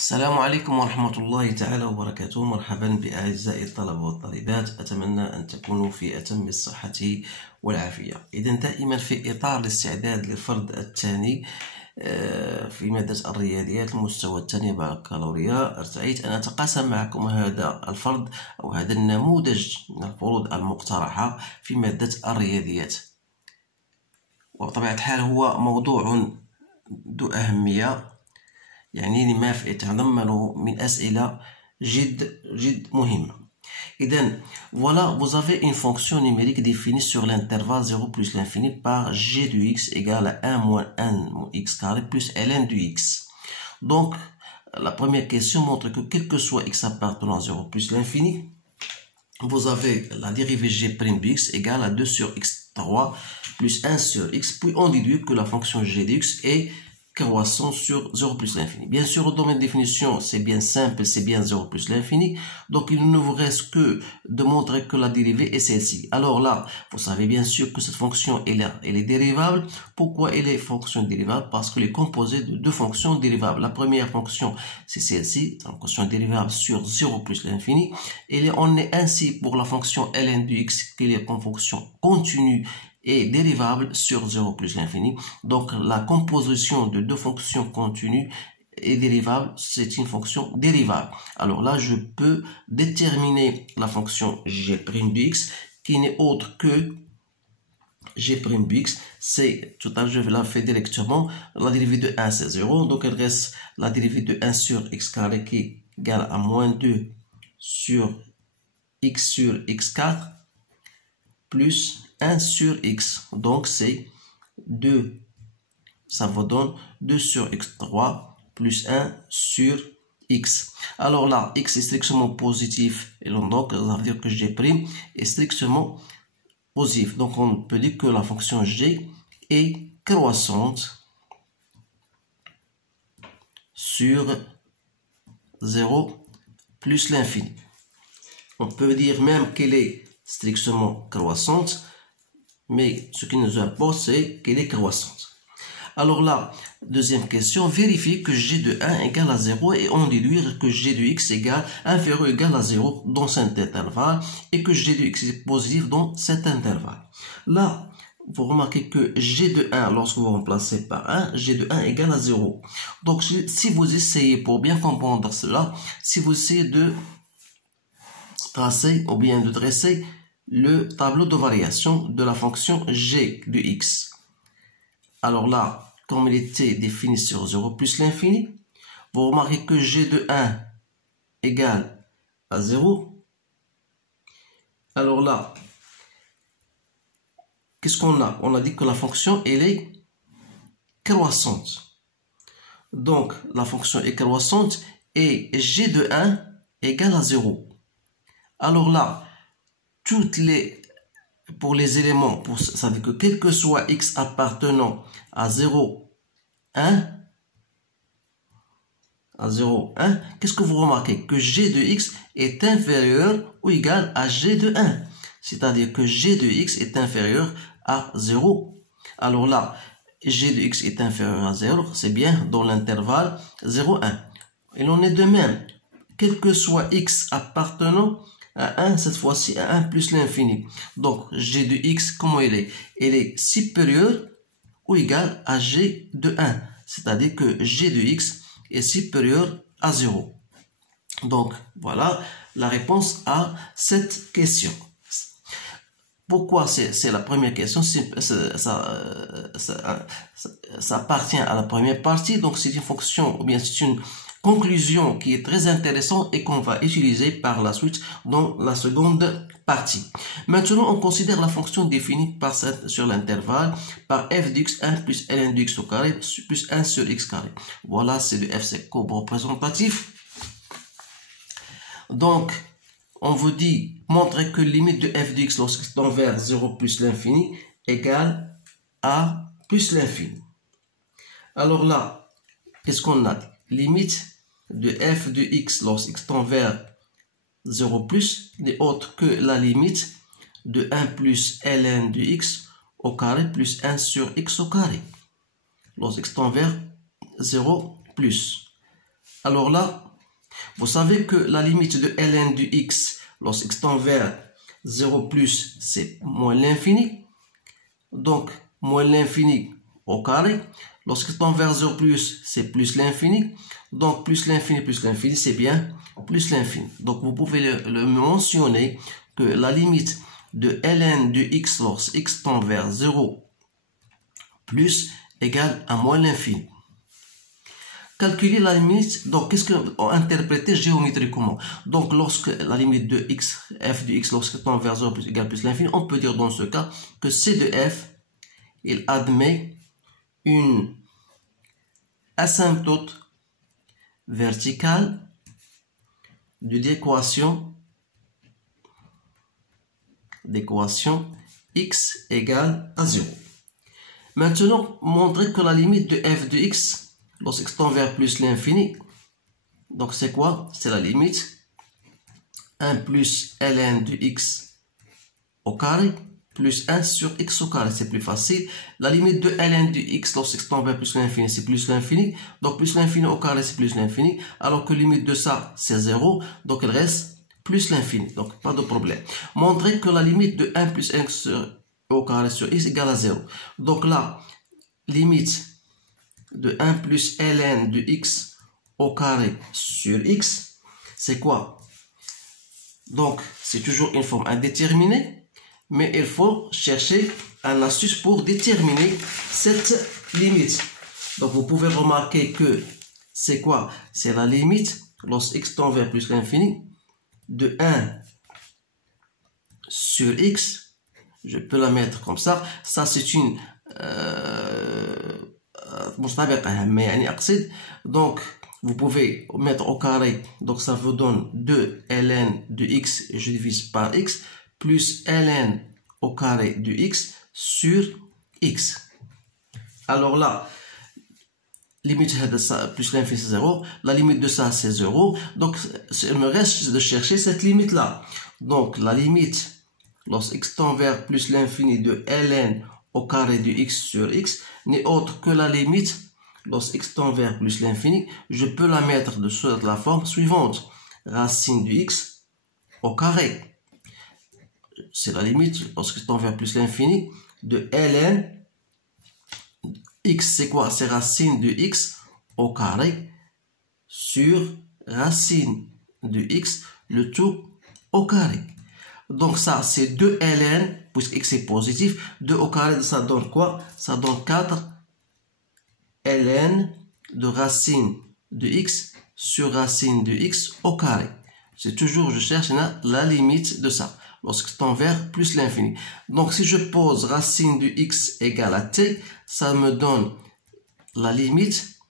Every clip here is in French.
السلام عليكم ورحمة الله تعالى وبركاته. مرحبا بأعزائي الطلبة والطالبات، أتمنى أن تكونوا في أتم الصحة والعافية. إذا دائما في إطار الاستعداد للفرض الثاني في مادة الرياضيات المستوى الثاني بكالوريا، ارتأيت أن أتقاسم معكم هذا الفرض أو هذا النموذج من الفروض المقترحة في مادة الرياضيات. وبطبيعة الحال هو موضوع ذو أهمية، يعني ما يتضمن من أسئلة جد مهمة. إذن voilà, vous avez une fonction numérique définie sur l'intervalle 0 plus l'infini par g de x égale à 1 moins 1 moins x carré plus ln de x. Donc, la première question montre que quel que soit x appartenant à 0 plus l'infini, vous avez la dérivée g' de x égale à 2 sur x3 plus 1 sur x, puis on déduit que la fonction g de x est croissant sur 0 plus l'infini. Bien sûr, au domaine de définition, c'est bien simple, c'est bien 0 plus l'infini. Donc, il ne vous reste que de montrer que la dérivée est celle-ci. Alors là, vous savez bien sûr que cette fonction elle est dérivable. Pourquoi elle est fonction dérivable? Parce qu'elle est composée de deux fonctions dérivables. La première fonction, c'est celle-ci, une fonction dérivable sur 0 plus l'infini. Et on est ainsi pour la fonction ln de x, qui est une fonction continue et dérivable sur 0 plus l'infini. Donc, la composition de deux fonctions continues et dérivables, c'est une fonction dérivable. Alors là, je peux déterminer la fonction g' de x, qui n'est autre que g' de x. C'est, tout à l'heure, je vais la faire directement. La dérivée de 1, c'est 0. Donc, il reste la dérivée de 1 sur x carré qui est égale à moins 2 sur x4 plus 1 sur x, donc c'est 2, ça vous donne 2 sur x3 plus 1 sur x. Alors là, x est strictement positif, et donc ça veut dire que g' est strictement positif. Donc on peut dire que la fonction g est croissante sur 0 plus l'infini. On peut dire même qu'elle est strictement croissante, mais ce qui nous importe, c'est qu'elle est croissante. Alors là, deuxième question, vérifier que g de 1 égale à 0 et on déduit que g de x égale inférieur ou égal à 0 dans cet intervalle et que g de x est positif dans cet intervalle. Là, vous remarquez que g de 1, lorsque vous remplacez par 1, g de 1 égale à 0. Donc, si vous essayez, pour bien comprendre cela, si vous essayez de tracer ou bien de dresser le tableau de variation de la fonction g de x. Alors là, comme il était défini sur 0 plus l'infini, vous remarquez que g de 1 égale à 0. Alors là, qu'est-ce qu'on a? On a dit que la fonction, elle est croissante. Donc, la fonction est croissante et g de 1 égale à 0. Alors là, pour les éléments, ça veut dire que quel que soit x appartenant à 0, 1, qu'est-ce que vous remarquez? Que g de x est inférieur ou égal à g de 1. C'est-à-dire que g de x est inférieur à 0. Alors là, g de x est inférieur à 0, c'est bien dans l'intervalle 0, 1. Il en est de même, quel que soit x appartenant à 1, cette fois-ci à 1 plus l'infini. Donc, g de x, comment elle est? Elle est supérieure ou égale à g de 1. C'est-à-dire que g de x est supérieur à 0. Donc, voilà la réponse à cette question. Pourquoi c'est la première question? Ça appartient à la première partie. Donc, c'est une fonction, ou bien c'est une conclusion qui est très intéressante et qu'on va utiliser par la suite dans la seconde partie. Maintenant, on considère la fonction définie sur l'intervalle par f de x 1 plus ln de x au carré plus 1 sur x carré. Voilà, c'est le f, c'est courbe représentatif. Donc, on vous dit, montrer que limite de f de x lorsqu'il tend vers 0 plus l'infini égale à plus l'infini. Alors là, qu'est-ce qu'on a? Limite de f de x lorsqu'il tend vers 0 plus n'est autre que la limite de 1 plus ln de x au carré plus 1 sur x au carré. Lorsqu'il tend vers 0 plus. Alors là, vous savez que la limite de ln du x lorsque x tend vers 0 plus, c'est moins l'infini. Donc, moins l'infini au carré. Lorsque tend vers 0 plus, c'est plus l'infini. Donc, plus l'infini, c'est bien plus l'infini. Donc, vous pouvez le mentionner que la limite de ln du x lorsque x tend vers 0 plus égale à moins l'infini. Calculer la limite, donc qu'est-ce qu'on interprète géométriquement? Donc lorsque la limite de x, f de x lorsque tend vers 0 plus égale plus l'infini, on peut dire dans ce cas que c de f, il admet une asymptote verticale de l'équation x égale à 0. Maintenant, montrer que la limite de f de x lorsque x tend vers plus l'infini, donc c'est quoi? C'est la limite 1 plus ln de x au carré plus 1 sur x au carré. C'est plus facile. La limite de ln de x lorsque x tend vers plus l'infini, c'est plus l'infini. Donc plus l'infini au carré, c'est plus l'infini. Alors que la limite de ça, c'est 0. Donc il reste plus l'infini. Donc pas de problème. Montrer que la limite de 1 plus 1 au carré sur x égale à 0. Donc là, limite de 1 plus ln de x au carré sur x, c'est quoi? Donc, c'est toujours une forme indéterminée, mais il faut chercher un astuce pour déterminer cette limite. Donc, vous pouvez remarquer que c'est quoi? C'est la limite, lorsque x tend vers plus l'infini, de 1 sur x. Je peux la mettre comme ça. Ça, c'est une donc vous pouvez mettre au carré, donc ça vous donne 2 ln de x, je divise par x, plus ln au carré de x sur x. Alors là, limite de ça plus l'infini c'est 0, la limite de ça c'est 0, donc il me reste de chercher cette limite là. Donc la limite lorsque x tend vers plus l'infini de ln au carré de x sur x n'est autre que la limite lorsque x tend vers plus l'infini. Je peux la mettre de la forme suivante: racine de x au carré. C'est la limite lorsque x tend vers plus l'infini de ln. X c'est quoi? C'est racine de x au carré sur racine de x, le tout au carré. Donc ça, c'est 2 ln, puisque x est positif. 2 au carré, ça donne quoi? Ça donne 4 ln de racine de x sur racine de x au carré. C'est toujours, je cherche la limite de ça, lorsque tend vers plus l'infini. Donc si je pose racine de x égale à t, ça me donne la limite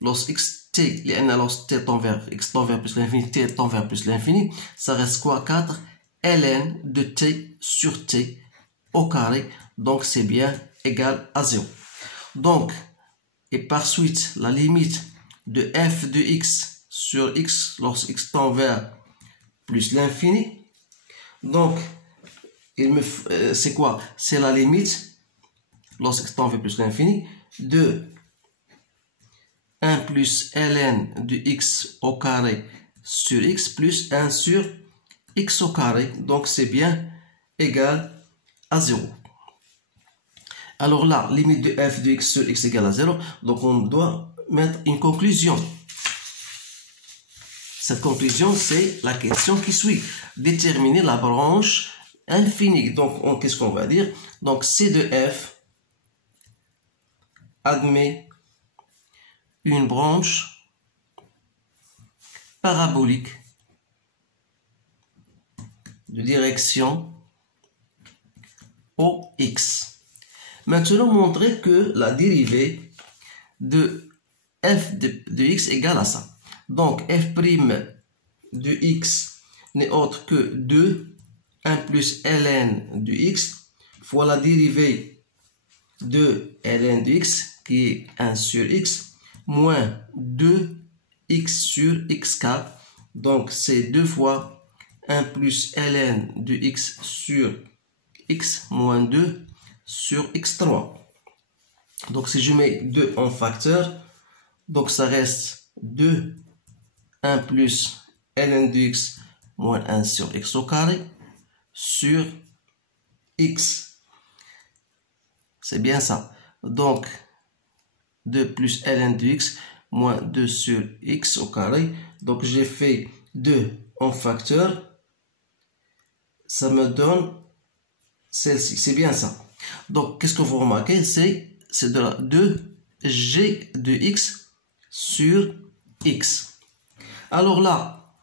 lorsque x t, lorsque t tend vers x tend vers plus l'infini, t tend vers plus l'infini, ça reste quoi? 4 ln de t sur t au carré, donc c'est bien égal à 0. Donc, et par suite, la limite de f de x sur x lorsque x tend vers plus l'infini, donc c'est quoi? C'est la limite lorsque x tend vers plus l'infini de 1 plus ln de x au carré sur x plus 1 sur x au carré, donc c'est bien égal à 0. Alors là, limite de f de x sur x égale à 0, donc on doit mettre une conclusion. Cette conclusion, c'est la question qui suit: déterminer la branche infinie. Donc, qu'est-ce qu'on va dire? Donc, c de f admet une branche parabolique de direction OX. Maintenant, montrer que la dérivée de f de x égale à ça. Donc, f' de x n'est autre que 2, 1 plus ln de x, fois la dérivée de ln de x, qui est 1 sur x, moins 2x sur x². Donc, c'est 2 fois 1 plus ln de x sur x moins 2 sur x3. Donc si je mets 2 en facteur, donc ça reste 2 1 plus ln de x moins 1 sur x au carré sur x. C'est bien ça. Donc, 2 plus ln de x moins 2 sur x au carré. Donc, j'ai fait 2 en facteur. Ça me donne celle-ci. C'est bien ça. Donc, qu'est-ce que vous remarquez? C'est de la 2g de x sur x. Alors là,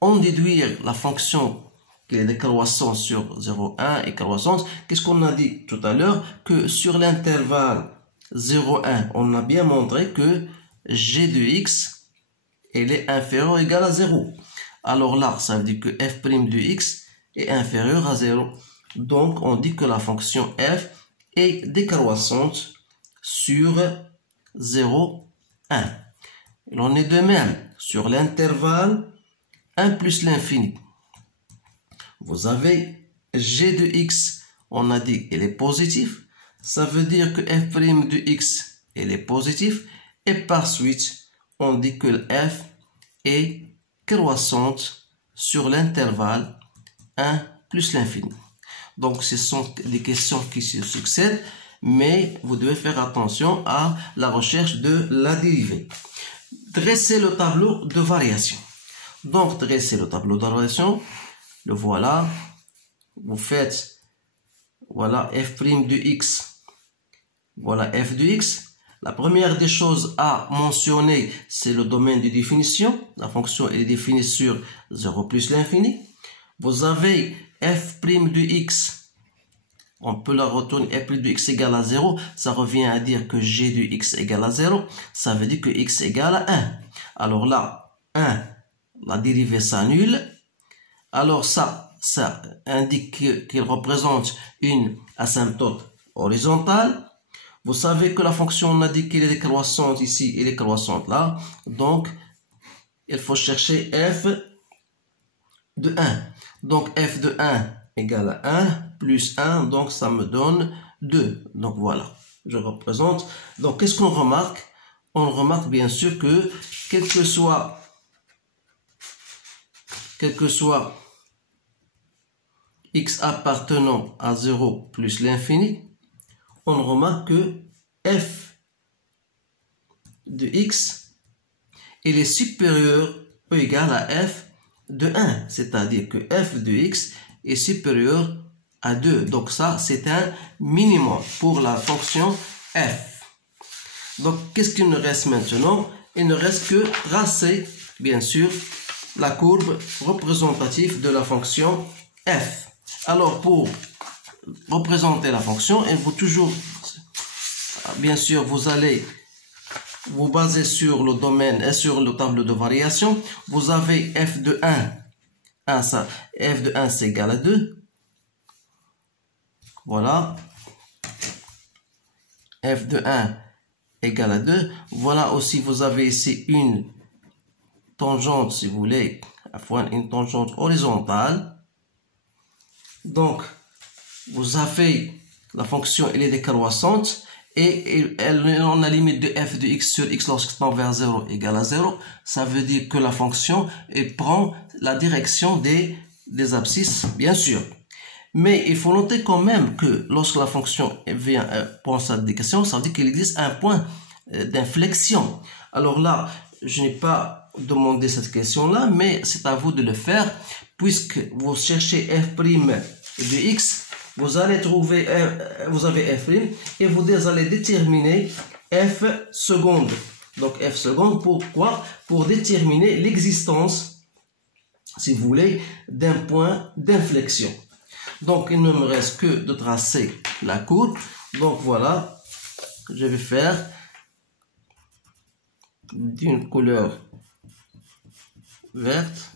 on déduit la fonction qui est décroissante sur 0,1 et croissance. Qu'est-ce qu'on a dit tout à l'heure? Que sur l'intervalle 0,1, on a bien montré que g de x, elle est inférieure ou égale à 0. Alors là, ça veut dire que f' de x est inférieur à 0. Donc, on dit que la fonction f est décroissante sur 0,1. Il en est de même sur l'intervalle 1 plus l'infini. Vous avez g de x, on a dit elle est positive. Ça veut dire que f' de x, elle est positive. Et par suite, on dit que f est croissante sur l'intervalle 1 plus l'infini. Donc, ce sont des questions qui se succèdent, mais vous devez faire attention à la recherche de la dérivée. Dressez le tableau de variation. Donc, dressez le tableau de variation. Le voilà. Vous faites, voilà, f' de x. Voilà f de x. La première des choses à mentionner, c'est le domaine de définition. La fonction est définie sur 0 plus l'infini. Vous avez f' de x. On peut la retourner, f' de x égale à 0. Ça revient à dire que g de x égale à 0. Ça veut dire que x égale à 1. Alors là, 1, la dérivée s'annule. Alors ça indique qu'il représente une asymptote horizontale. Vous savez que la fonction, on a dit qu'elle est décroissante ici, elle est croissante là. Donc, il faut chercher f de 1. Donc, f de 1 égale à 1 plus 1, donc ça me donne 2. Donc, voilà, je représente. Donc, qu'est-ce qu'on remarque? On remarque bien sûr que, quel que soit x appartenant à 0 plus l'infini, on remarque que f de x, il est supérieur ou égal à f de 1. C'est-à-dire que f de x est supérieur à 2. Donc ça, c'est un minimum pour la fonction f. Donc, qu'est-ce qu'il nous reste maintenant? Il ne reste que tracer, bien sûr, la courbe représentative de la fonction f. Alors, pour représenter la fonction, il faut toujours, bien sûr, vous allez vous baser sur le domaine et sur le tableau de variation. Vous avez f de 1, f de 1 c'est égal à 2. Voilà. f de 1 égale à 2. Voilà aussi, vous avez ici une tangente, si vous voulez, une tangente horizontale. Donc, vous avez la fonction, elle est décroissante et on a limite de f de x sur x lorsque tend vers 0 égale à 0. Ça veut dire que la fonction prend la direction des abscisses, bien sûr. Mais il faut noter quand même que lorsque la fonction vient prendre sa direction, ça veut dire qu'il existe un point d'inflexion. Alors là, je n'ai pas demandé cette question-là, mais c'est à vous de le faire, puisque vous cherchez f' de x, vous allez trouver, vous avez f' et vous allez déterminer f seconde. Donc f seconde, pourquoi? Pour déterminer l'existence, si vous voulez, d'un point d'inflexion. Donc il ne me reste que de tracer la courbe. Donc voilà, je vais faire d'une couleur verte.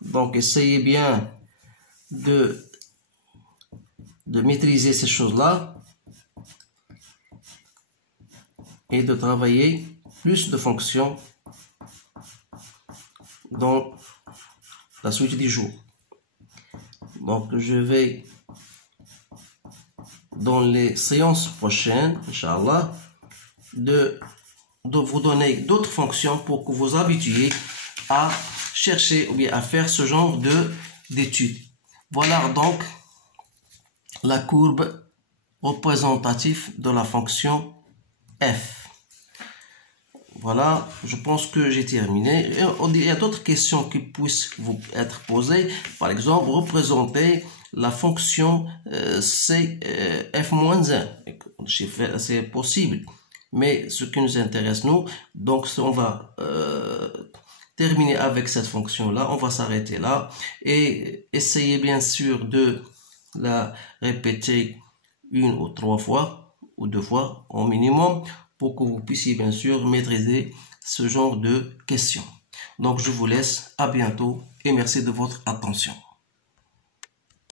Donc essayez bien de maîtriser ces choses-là et de travailler plus de fonctions dans la suite du jour. Donc je vais dans les séances prochaines, Inch'Allah, de vous donner d'autres fonctions pour que vous habituiez à chercher ou bien à faire ce genre d'études. Voilà donc la courbe représentative de la fonction f. Voilà, je pense que j'ai terminé. Il y a d'autres questions qui puissent vous être posées. Par exemple, représenter la fonction f-1. C'est possible. Mais ce qui nous intéresse, nous, donc on va terminer avec cette fonction-là. On va s'arrêter là et essayer bien sûr de la répéter 1 ou 3 fois ou 2 fois au minimum pour que vous puissiez bien sûr maîtriser ce genre de questions. Donc je vous laisse, à bientôt et merci de votre attention.